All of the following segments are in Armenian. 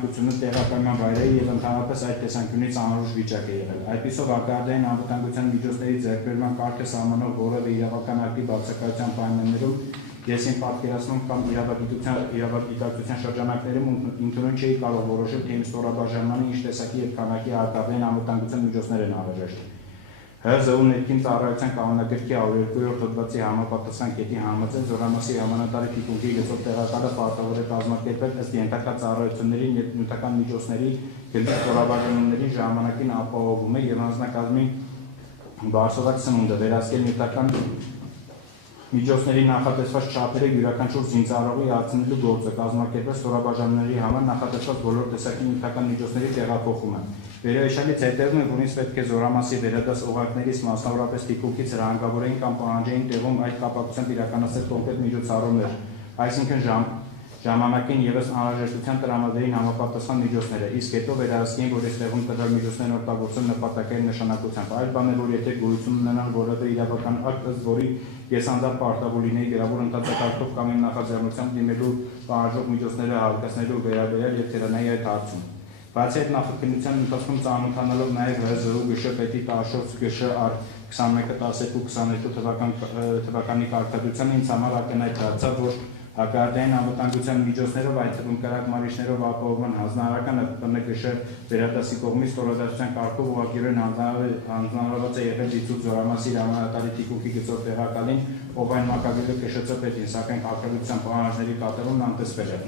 նշանակությունը տեղակայման վայրերի եւ ընդհանրապես այդ տեսանկյունից անորոշ վիճակ է եղել։ Այդպիսով հակարդային անվտանգության միջոցների ձեռքբերման կարգը սահմանող որևէ իրավական ակտի բացակայության պայմաններում ես իմ պատկերացնում կամ իրավագիտակցության շրջանակներում ընդունեն չէի կարող որոշել, թե իմ ստորաբաժանմանը ինչ տեսակի եւ քանակի հակարդային անվտանգության միջոցներ են անհրաժեշտ։ ՀԶՈ ներքին ծառայության կանոնագրքի 102-րդ հոդվածի համապատասխան կետի համաձայն զորամասի հրամանատարի թիկունքի գծով տեղակալը պարտավոր է կազմակերպել ըստ ենթակա ծառայությունների նյութական միջոցների գնդի ստորաբաժանումների ժամանակին ապահովում է եւ հանձնակազմի բարձրացած սնունդը վերահսկել նյութական միջոցների նախատեսված չափերը յուրաքանչյուր զինծառայողի արձանելու գործը կազմակերպել ստորաբաժանումների համար նախատեսված բոլոր տեսակի նյութական միջոցների տեղափոխումը։ Վերահիշալից հետևում է, որ ինձ պետք է զորամասի վերադաս օղակներից մասնավորապես թիկունքից հրահանգավորեին կամ պահանջեին տեղում այդ կապակցությամբ իրականացնել կոնկրետ միջոցառումներ, այսինքն ժամանակին ևս անհրաժեշտության տրամադրին համապատասխան միջոցները, իսկ հետո վերահսկեին, որ այս տեղում տվյալ միջոցներն օգտագործել նպատակային նշանակությամբ։ Այլ բան է, որ եթե գոյություն ունենան որևէ իրավական ակտ, ըստ որի ես անձամբ պարտավոր լինեի գրավոր ընդհանրակարգով կամ իմ նախաձեռնությամբ դիմելու պահանջող միջոցները հատկացնելու վերաբերյալ եւ թերանայի այդ հարցում։ Բացի այդ նախաքննության ընթացքում ծանոթանալով նաև ՀԶՈ ԳՇ պետի 14 ԳՇ ար 21-12-22 թվականի կարգադրությանը ինձ համար ակնհայտ դարձավ, որ հակարդային անվտանգության միջոցներով, այդ թվում կրակմարիչներով ապահովման հանձնարարական ՊՆԳՇ վերադասի կողմից ստորադասության կարգով ուղղակիորեն հանձնարարված է եղել դիցուց զորամասի հրամանատարի թիկունքի գծով տեղակալին, ով այն մակագրել է ԿՇՑ պետին, սակայն կարգադրության պահանջների կատարումն անտեսվել է։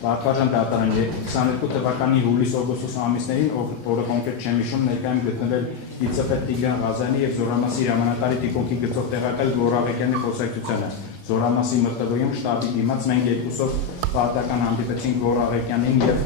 Պատվարժան դատարան 22 թվականի հուլիս-օգոստոս ամիսներին, որը կոնկրետ չեմ հիշում, ներկայում գտնվել իծպետ Տիգրան Ղազարյանի եւ զորամասի հրամանատարի թիկունքի գծով տեղակալ Գոռ Աղեկյանի խոսակցությանը։ Զորամասի մտտվոյում շտաբի դիմաց մենք երկուսով պատական հանդիպեցինք Գոռ Աղեկյանին եւ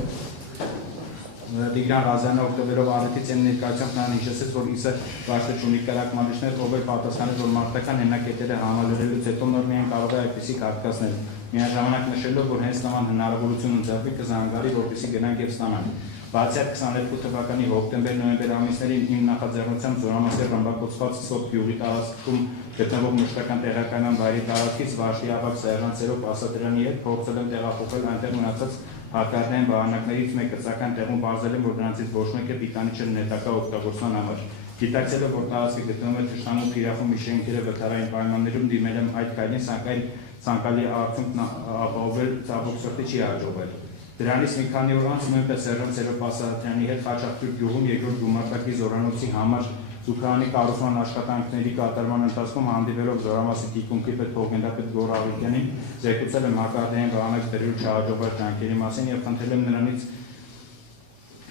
Տիգրան Ղազարյանը օգտվելով առիթից այն ներկայությամբ նրան հիշեցրեց, որ իսը վաշտը չունի կրակմարիչներ, ով էլ պատասխանել, որ մարտական հենակետերը համալրելուց հետո նոր միայն կարող է այդպիսի կարգացնել։ Միաժամանակ նշելով, որ հենց նման հնարավորություն ընձեռվի կզանգարի, որպեսզի գնանք եւ ստանանք։ Բացի այդ 22 թվականի հոկտեմբեր-նոյեմբեր ամիսներին իմ նախաձեռնությամբ զորամասի ռմբակոծված Սոտ գյուղի տարածքում գտնվող մշտական տեղակայման վայրի տարածքից վաշտի ավագ սերժանտ Ասատրյանի հետ փորձել եմ տեղափոխել այնտեղ մնացած հակարդային վահանակներից մեկը, սակայն տեղում բարձել եմ, որ նրանցից ոչ մեկը պիտանի չէ նետակա օգտագործման համար։ Գիտակցելով, որ տարածքը գտնվում է թշնամու թիրախում իշխանքերը վթարային պայմաններում դիմել եմ այդ քայլին, սակայն ցանկալի արդյունք ապահովել ցավոք սրտի չի հաջողվել։ Դրանից մի քանի օր անց նույնպես սերժանտ Ասատրյանի հետ Խաչատուր գյուղում երկրորդ գումարտակի զորանոցի համար Զուգարանի կառուցման աշխատանքների կատարման ընթացքում հանդիպելով զորամասի թիկունքի պետ փոխգնդապետ Գոռ Աղեկյանին զեկուցել եմ հակարդային վահանակ բերելու չհաջողված ջանքերի մասին եւ խնդրել եմ նրանից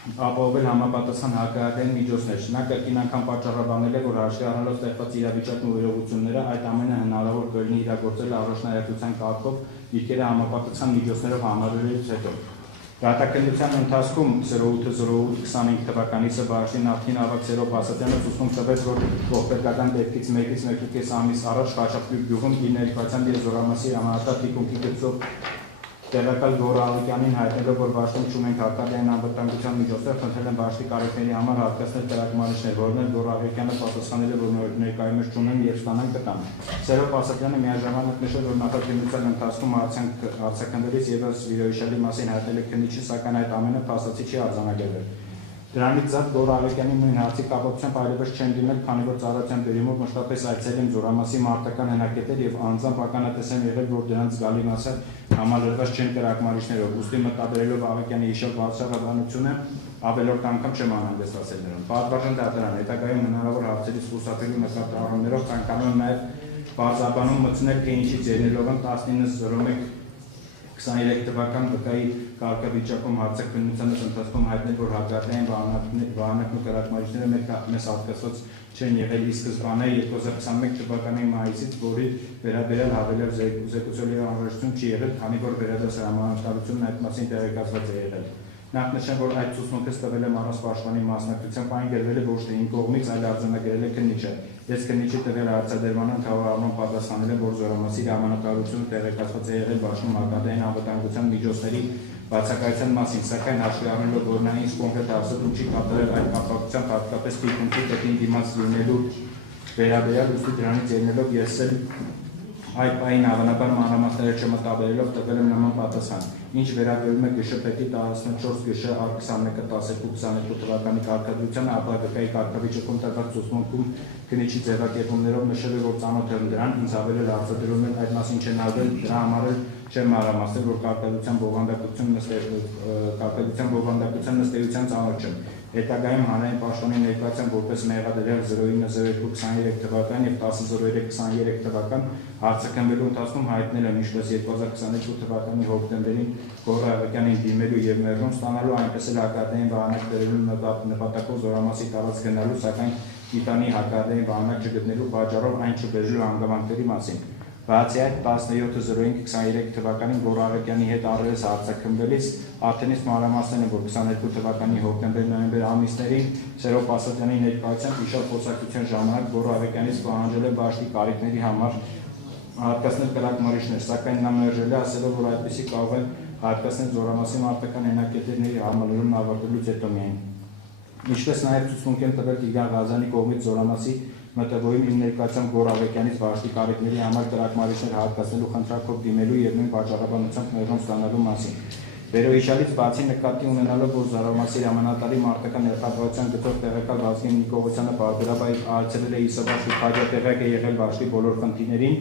ապահովել համապատասխան հակարդային միջոցներ։ Նա կրկին անգամ պատճառաբանել է, որ հաշվի առնելով ստեղծված իրավիճակն ու իրողությունները այդ ամենը հնարավոր կլինի իրագործել առաջնահերթության կարգով դիրքերը համապատասխան միջոցներով համալրելուց հետո։ Դատաքննության ընթացքում 08-08-25 թվականի Սվարշի նավթին ավագ Սերոբ Ասատրյանը ցույց տվեց, որ ողբերգական դեպքից մեկից 1.5 ամիս առաջ Խաչատուր գյուղում իր ներկայությամբ եւ զորամասի հրամանատար թիկունքի գծով տեղակալ Գոռ Աղեկյանին հայտնելով, որ Վաշտում չունենք հակարդային անվտանգության միջոցներ, խնդրել են Վաշտի կարիքների համար հատկացնել կրակմարիչներ, որն էլ Գոռ Աղեկյանը պատասխանել է, որ ներկայումս չունեն եւ ստանան կտան։ Սերոբ Ասատրյանը միաժամանակ նշել, որ նախաքննության ընթացքում արձագանքներից եւս վիրահիշալի մասին հայտնել է քննիչը, սակայն այդ ամենը փաստացի չի արձանագրվել։ Դրանից զատ Գոռ Աղեկյանի նույն հարցի կապակցությամբ այլևս չեն դիմել, քանի որ ծառայության բերումով մշտապես այցելել են զորամասի մարտական հենակետեր եւ անձամբ ականատես են եղել, որ դրանց զգալի մասը համալրված չեն կրակմարիչներով, ուստի մտաբերելով Աղեկյանի հիշել բարձրաբանությունը ավելորդ անգամ չեմ անհանգստացել նրան։ Պատվարժան դատարան հետագայում հնարավոր հարցերից խուսափելու նկատառումներով ցանկանում նաեւ բարձրաբանում մտցնել, թե ինչից ելնելով են 1901-23 թվական վկայի կարգավիճակում հարցաքննության ընթացքում հայտնել, որ հակարդային վահանակն ու կրակմարիչները մեզ հատկացված չեն եղել, ի սկզբանե 2021 թվականի մայիսից, որի վերաբերյալ հավելյալ զեկուցելի անհրաժեշտություն չի եղել, քանի որ վերադաս հրամանատարությունն այդ մասին տեղեկացված է եղել։ Նախ նշեմ, որ այդ ցուցմունքս տվել եմ առանց պաշտպանի մասնակցությամբ, այն գրվել է ոչ թե իմ կողմից, այլ արձանագրել է քննիչը։ Ես քննիչի տվել հարցադրմանը ընդհանրապես պատասխանել եմ, որ զորամասի հրամանատարությունը տեղեկացված է եղել Վաշտում հակարդային անվտանգության միջոցների բացակայության մասին, սակայն հաշվի առնելով, որ նա ինձ կոնկրետ հարցադրում չի կատարել այդ կապակցությամբ, հատկապես թիկունքի պետին դիմաց լինելու վերաբերյալ, ուստի դրանից ելնելով ես էլ այդ պահին հավանաբար մանրամասները չմտաբերելով տվել եմ նման պատասխան։ ինչ վերաբերում է ԳՇՊ-ի 14 ԳՇ 21-12-22 թվականի կարգադրությանը, ապա ԳԿ-ի կարգավիճակում տրված ցուցմունքում քննիչի ձևակերպումներով նշել է, որ ծանոթ եմ դրան, ինձ ավելի հարցադրում են այդ մասին չեն արվել, դրա համար էլ չեմ մանրամասնել, որ կարգադրության բովանդակության նստեյության ծանոթ չեմ։ Հետագայում հանրային պաշտոնի ներկայացան որպես մեղադրանք 090223 թվական եւ 100323 թվական հարցաքննվելու ընթացքում հայտնել են ինչպես 2022 թվականի հոկտեմբերին Գոռ Աղաբյանին դիմելու եւ մերժում ստանալու, այնպես էլ հակառակային վահանակ բերելու նպատակով Զորամասի տարած գնալու, սակայն Տիտանի հակառակային վահանակ չգտնելու պատճառով այն չբերելու հանգամանքների մասին։ Բացի այդ 17.05.23 թվականին Գոռ Աղաբյանի հետ առերես հարցաքննվելիս արդենից մանրամասնել են, որ 22 թվականի հոկտեմբեր-նոյեմբեր ամիսներին Սերոբ Ասատրյանի ներկայությամբ իշալ խոսակցության ժամանակ Գոռ Աղաբյանից պահանջել է բաշտի կարիքների համար հատկացնել կրակմարիչներ, սակայն նա մերժել է, ասելով, որ այդպիսի կարող է հատկացնել Զորամասի մարտական հենակետերների համալրումն ավարտելուց հետո միայն։ Ինչպես նաև ցուցմունք են տվել Տիգրան Ղազարյանի կողմից Զորամասի մտավորում իմ ներկայությամբ Գոռ Աղաբյանից բաշտի կարիքների համար կրակմարիչներ հատկացնելու խնդրակով դիմելու եւ նույն պատճառաբանությամբ մերժում ստանալու մասին։ Վերոհիշալից բացի նկատի ունենալով, որ Զորամասի հրամանատարի մարտական ներկայացության գծով տեղակալ Վազգեն Նիկողոսյանը բարբերաբար այցելել է Իսաբաշտի քաջատեղյակ է եղել Վաշտի բոլոր խնդիրներին,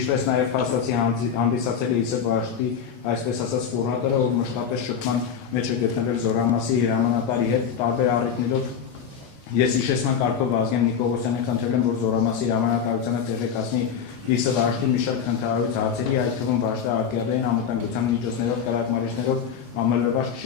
ինչպես նաև փաստացի հանդիսացել է Իսաբաշտի, այսպես ասած, կուրատորը, ով մշտապես շփման մեջ է գտնվել Զորամասի հրամանատարի հետ, տարբեր առիթներով ես հիշեցման կարգով Վազգեն Նիկողոսյանին խնդրել եմ, որ Զորամասի հրամանատարությանը տեղեկացնի Իսաբաշտի մի շարք խնդրահարույց հարցերի, այդ թվում Վաշտի արտադրային անվտանգության միջոցներով, կրակմարիչներով ամալրված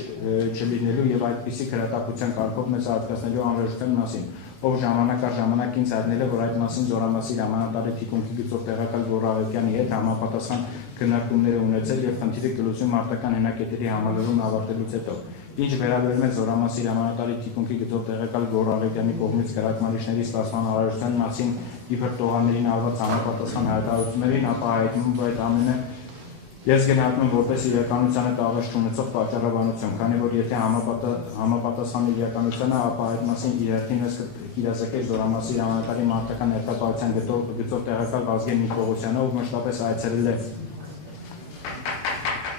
չլինելու եւ այդպիսի քրատապության կարգով մեզ արտադրելու անհրաժեշտության մասին, ով ժամանակ առ ժամանակ ինձ հայտնել է, որ այդ մասին Զորամասի հրամանատարի թիկունքի գծով տեղակալ Գոռ Աղաբյանի հետ համապատասխան քննարկումներ է ունեցել եւ խնդիրը գլուխի մարտական հենակետերի համալրումն ավարտելուց հետո։ Ինչ վերաբերում է Զորամասի հրամանատարի թիկունքի գծով տեղակալ Գոռ Աղաբյանի կողմից կրակմարիչների ստացման անհրաժեշտության մասին իբր տողաներին արված համապատասխան հայտարարություններին, ապա հայտնում որ այդ ամենը ես գնահատում եմ որպես իրականությանը տաղեշ չունեցող պատճառաբանություն, քանի որ եթե համապատասխան իրականությանը, ապա այդ մասին իրակին ես կիրազեկել Զորամասի հրամանատարի մարտական ներկայացության գծով տեղակալ Վազգեն Նիկողոսյանը, ով մշտապես այցելել է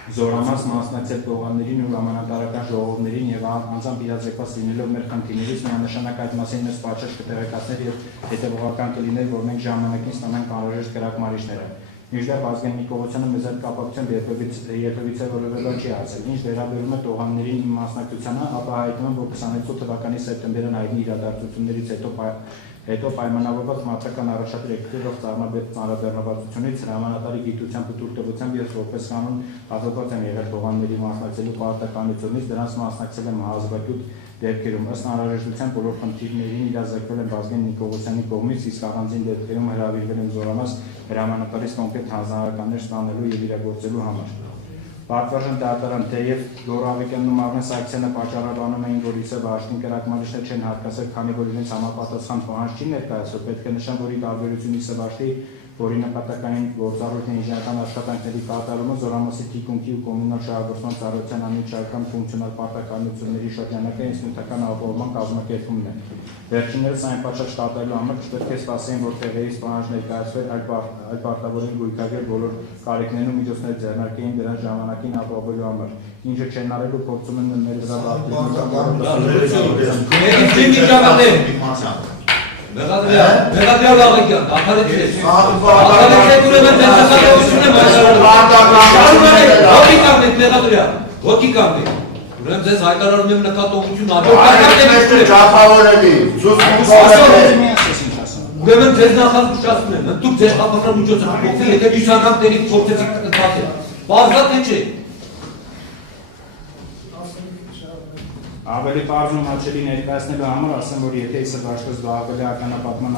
Զորամաս մասնակցել տողաներին ու հրամանատարական ժողովներին եւ անձամբ իրազեկված լինելով մեր խնդիրներից, միանշանակ այդ մասին մեզ պատշաճ կտեղեկացներ եւ հետեւողական կլիներ, որ մենք ժամանակին ստանանք անհրաժեշտ կրակմարիչները։ Մինչդեռ Վազգեն Նիկողոսյանը մեզ այդ կապակցությամբ երբևիցե որևէ բան չի ասել։ Ինչ վերաբերում է տողաններին իմ մասնակցությանը, ապա հայտնում եմ, որ 22 թվականի սեպտեմբերին հայտնի իրադարձություններից հետո պայմանավորված մարտական առաջադիր եկեղեցով ծանրաբեռնվածությունից հրամանատարի գիտությամբ ու թույլտվությամբ ես որպես կանոն ազատված եմ եղել տողանների մասնակցելու պարտականությունից, դրանց մասնակցել եմ հազվագյուտ դեպքերում, ըստ անհրաժեշտության բոլոր խնդիրներին իրազեկվել եմ Վազգեն Նիկողոսյանի կողմից, իսկ առանձին դեպքերում հրավիրվել եմ Զորամաս հրամանատարից կոնկրետ հանձնարարականներ ստանալու եւ իրագործելու համար։ Պատվարժան դատարան, թեև Գոռ Աղաբյանն ու Մարմեն Սարգսյանը պատճառաբանում էին, որ Իսաբաշտին կրակմարիչներ չեն հատկացել, քանի որ իրենց համապատասխան պահանջ չի ներկայացվել, պետք է նշեմ, որ ի տարբերություն Իսաբաշտի, որի նպատակային գործառույթն է ինժեներական աշխատանքների կատարումը, Զորամասի թիկունքի ու կոմունալ շահագործման ծառայության անմիջական ֆունկցիոնալ պարտականությունների շրջանակային նյութական ապահովման կազմակերպումն է։ Վերջիններս այն պատշաճ կատարելու համար չպետք է սպասեին, որ տեղերից պահանջ ներկայացվեր, այլ պարտավորին գույքագրել բոլոր կարիքներն ու միջոցները ձեռնարկեին դրան ժամանակին ապահովելու համար, ինչը չեն արելու փորձում են մեր վրա Մեղադրյալ Աղաբյան, ակարեցեք ուրեմն ոգի կանգնեք, ուրեմն ձեզ հայտարարում եմ նկատողություն ուրեմն ձեզ նախազգուշացնում եմ, դուք ձեր խափական միջոցը փոխել, եթե մյուս անգամ տեղից փորձեցիք կտրատել, բարձրացնել չէ։ Ավելի պարզ ու հաճելի ներկայացնելու համար ասեմ, որ եթե Իսաբաշտը զբաղվել է ականապատման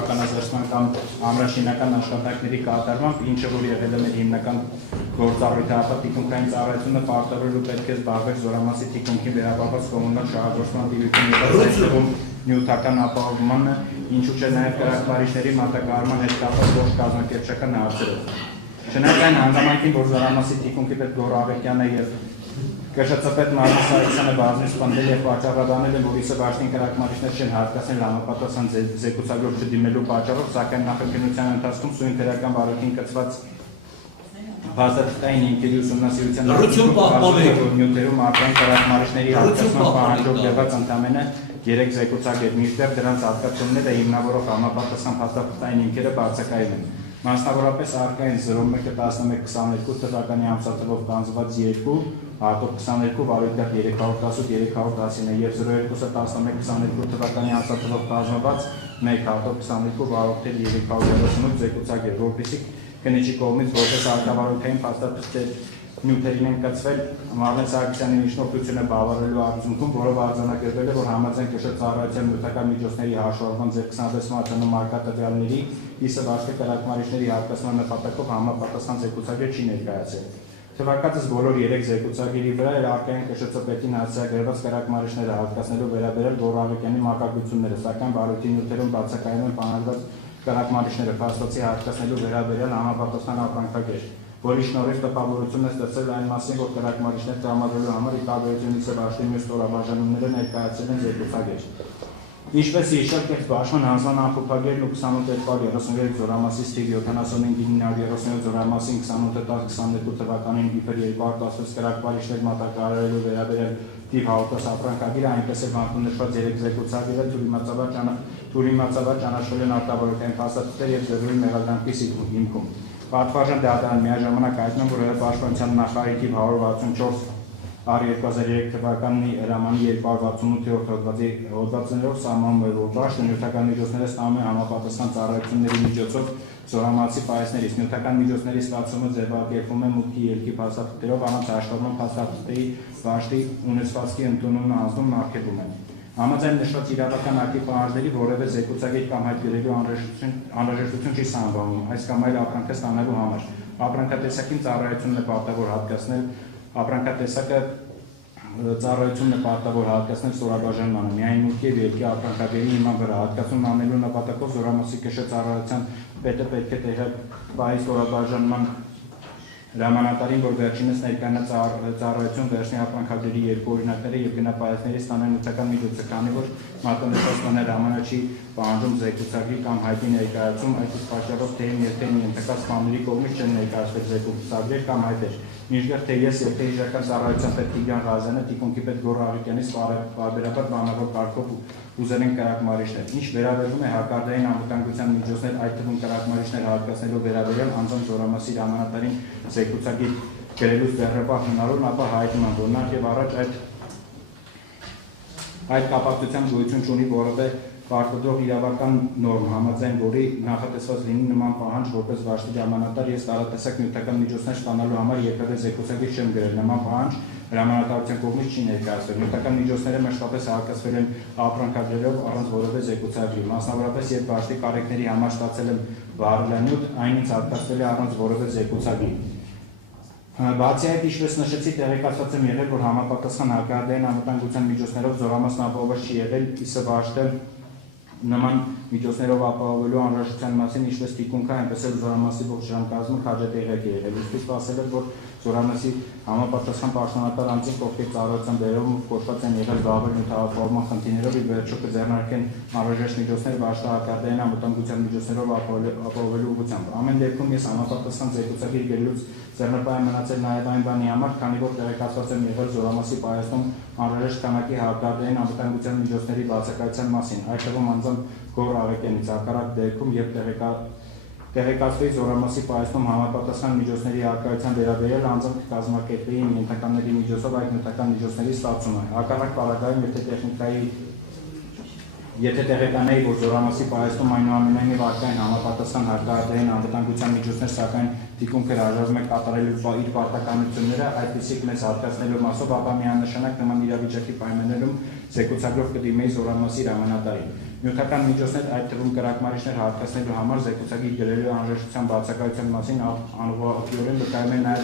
ականազերծման կամ ամրաշինական աշխատանքների կատարմամբ, ինչը որ եղել է մեր հիմնական գործառույթը, ապա թիկունքային ծառայությունը պարտավորելու պետք է զբաղվել Զորամասի թիկունքի վերապահված կոմունալ շահագործման տիրույթին ելույթներում նյութական ապահովմանը, ինչու չէ նաև կրակմարիչների մատակարարման հետ կապված ողջ կազմակերպչական հարցերով։ Չնայած այն հանգամանքին, որ Զորամասի թիկունքի պետ Գոռ Աղաբյանը եւ ԿՇՑ-պետ Մարմեն Սարգսյանը բազմիցս պնդել եւ պատճառաբանել են, որ Իսաբաշտին կրակմարիչներ չեն հատկացնել համապատասխան զեկուցագրով չդիմելու պատճառով, սակայն նախաքննության ընթացքում սույն քրեական բարույթին կցված Փաստաթղթային հիմքերի ուսումնասիրության նյութերում արտաքին կրակմարիչների հատկացման պահանջով եղած ընդամենը 3 զեկուցակեր, մինչդեռ դրանց հատկացումները հիմնավորող համապատասխան փաստաթղթային հիմքերը բացակայում են։ Մասնավորապես արկային 01-11-22 թվականի ամսաթվով կանզված 2, հատոր 22 վարույթ 318-319 եւ 02-11-22 թվականի ամսաթվով կազմված 1 հատոր 22 վարույթ 338 զեկուցակեր, որպեսզի քննիչի կողմից որպես արտավարույթային փաստաթղթեր նյութերին են կցվել Մարլեն Սարգսյանի միջնորդությունը բավարարելու արդյունքում, որով արձանագրվել է, որ համաձայն կշռ ծառայության նյութական միջոցների հաշվառման ձեր 26 մարտանոմ արկատվյալների իսը վաշտի կրակմարիչների հատկացման նպատակով համապատասխան զեկուցակեր չի ներկայացել։ Թվակածս բոլոր 3 զեկուցակերի վրա էր արկային կշռ պետին հասցեագրված կրակմարիչները հատկացնելու վերաբերյալ Գոռավեկյանի մակագրությունները, սակայն վարույթի նյութերում բացակայում են պահանջված կրակմարիչները փաստացի հատկացնելու վերաբերյալ համապատասխան ապրանքագիր, որի շնորհիվ տպավորություն է ստեղծել այն մասին, որ կրակմարիչներ տրամադրելու համար ի տարբերություն իսը վաշտի մյուս ստորաբաժանումները ներկայացել են զեկուցակեր։ Ինչպես հիշել կեղծ բաշխման հանձնման ամփոփագիրն ու 28-33 զորամասից թիվ 75-937 զորամասին 28-10-22 թվականին իբր 216 կրակմարիչներ մատակարարելու վերաբերյալ թիվ 110 ապրանքագիրը, այնպես էլ մատնանշված 3 զեկուցակերը թույլիմացաբար ճանաչվել են արտավարութային փաստաթղթեր եւ ձևերի մեղադրանքի հիմքում։ Պատվարժան դատարան միաժամանակ հայտնում, որ Պաշտպանության նախարարի թիվ 164/2003 թվականի հրամանի 268 հոդվածներով սահմանում է, որ վաշտը նյութական միջոցները ստանում է համապատասխան ծառայությունների միջոցով զորամասի պայեսներից։ Նյութական միջոցների ստացումը ձևակերպվում է մուտքի ելքի փաստաթղթերով, առանց հաշվառման փաստաթղթերի վաշտի ունեցվածքի ընդունումն անձնում մարգելում են։ Համաձայն նշված իրավական ակտի պահանջների որևէ զեկուցակիր կամ հայտ գրելու անհրաժեշտություն չի սահմանվում, այս կամ այլ ապրանքը ստանալու համար։ Ապրանքատեսակին ծառայությունն է պարտավոր հատկացնել, ապրանքատեսակը ծառայությունն է պարտավոր հատկացնել ստորաբաժանմանը, միայն մուտքի եւ ելքի ապրանքագրերի հիման վրա հատկացում անելու նպատակով զորամասի կշռ ծառայության պետը պետք է տեղակայի ստորաբաժանման հրամանատարին, որ վերջինս ներկայանա ծառայություն վերջնի ապրանքագրերի երկու օրինակները եւ գնապայեցների ստանան նյութական միջոցը, քանի որ մատնանշված հրամանը չի պահանջում զեկուցակի կամ հայտի ներկայացում, այդ իսկ պատճառով թե ենթակա սպաների կողմից չեն ներկայացվել զեկուցակներ կամ հայտեր։ Մինչդեռ թե ես եւ թե իշխական ծառայության պետ Տիգրան Ղազարյանը, թիկունքի պետ Գոռ Ավետյանից բարբերաբար բանավոր կարգով ուզել են կրակմարիչներ։ Ինչ վերաբերում է հակարդային անվտանգության միջոցներ, այդ թվում կրակմարիչներ հատկացնելու վերաբերյալ անձամբ զորամասի հրամանատարին զեկուցակի գրելուց դեռևս հնարավորն, ապա հայտնում են, որ նախ եւ առաջ այդ կապակցությամբ գոյություն չունի որևէ պարտադրող իրավական նորմ, համաձայն որի նախատեսված լինի նման պահանջ որպես վաշտի հրամանատար ես տարատեսակ նյութական միջոցներ ստանալու համար երբևէ զեկուցակիր չեմ գրել, նման պահանջ հրամանատարության կողմից չի ներկայացվել։ Նյութական միջոցները մշտապես հատկացվել են ապրանքագրերով առանց որևէ զեկուցակրի, մասնավորապես երբ վաշտի կարեկների համար ստացել եմ վարելանյութ, այն ինձ հատկացվել է առանց որևէ զեկուցակրի։ Բացի այդ, ինչպես նշեցի, տեղեկացված եմ եղել, որ համապատասխան հակարդային անվտանգության միջոցներով զորամասն ապահովված չի եղել, իսը վաշտը նման միջոցներով ապահովելու անհրաժեշտության մասին ինչպես թիկունքը, այնպես էլ զորամասի ողջ ժամկազմը քաջատեղյակ է եղել։ Ինչպես ասել եմ, որ զորամասի համապատասխան պաշտոնատար անձինք, ովքեր ծառայության բերում կոչված են եղել զբաղվել նյութապահովման խնդիրներով, ի վերջո կձեռնարկեն անհրաժեշտ միջոցներ վաշտի հակարդային անվտանգության միջոցներով ապահովելու ուղղությամբ։ Ամեն դեպքում ես համապատասխան զեկուցակիր գրելուց ձեռնպահ մնացել նաև այն բանի համար, քանի որ տեղեկացված եմ եղել զորամասի պայասնում անհրաժեշտ քանակի հակարդային անվտանգության միջոցների բացակայության մասին, այդ թվում անձամբ Գոռ Ավետյանից, հակառակ դեպքում, երբ տեղեկացվի զորամասի պայասնում համապատասխան միջոցների առկայության վերաբերյալ անձամբ կազմակերպեի ենթականների միջոցով այդ նյութական միջոցների ստացումը։ Հակառակ պարագայում, եթե տեղեկանայի, որ զորամասի պայասնում այնուամենայնիվ արկային համապատասխան հակարդային անվտանգության միջոցներ, սակայն թիկունքը հրաժարվում է կատարել իր պարտականությունները, այդպիսիք մեզ հատկացնելու մասով, ապա միանշանակ նման իրավիճակի պայմաններում զեկուցակրով կդիմեի զորամասի հրամանատարին։ Նյութական միջոցներ, այդ թվում կրակմարիչներ հատկացնելու համար զեկուցակիր գրելու անհրաժեշտության բացակայության մասին անուղղակիորեն վկայում են նաև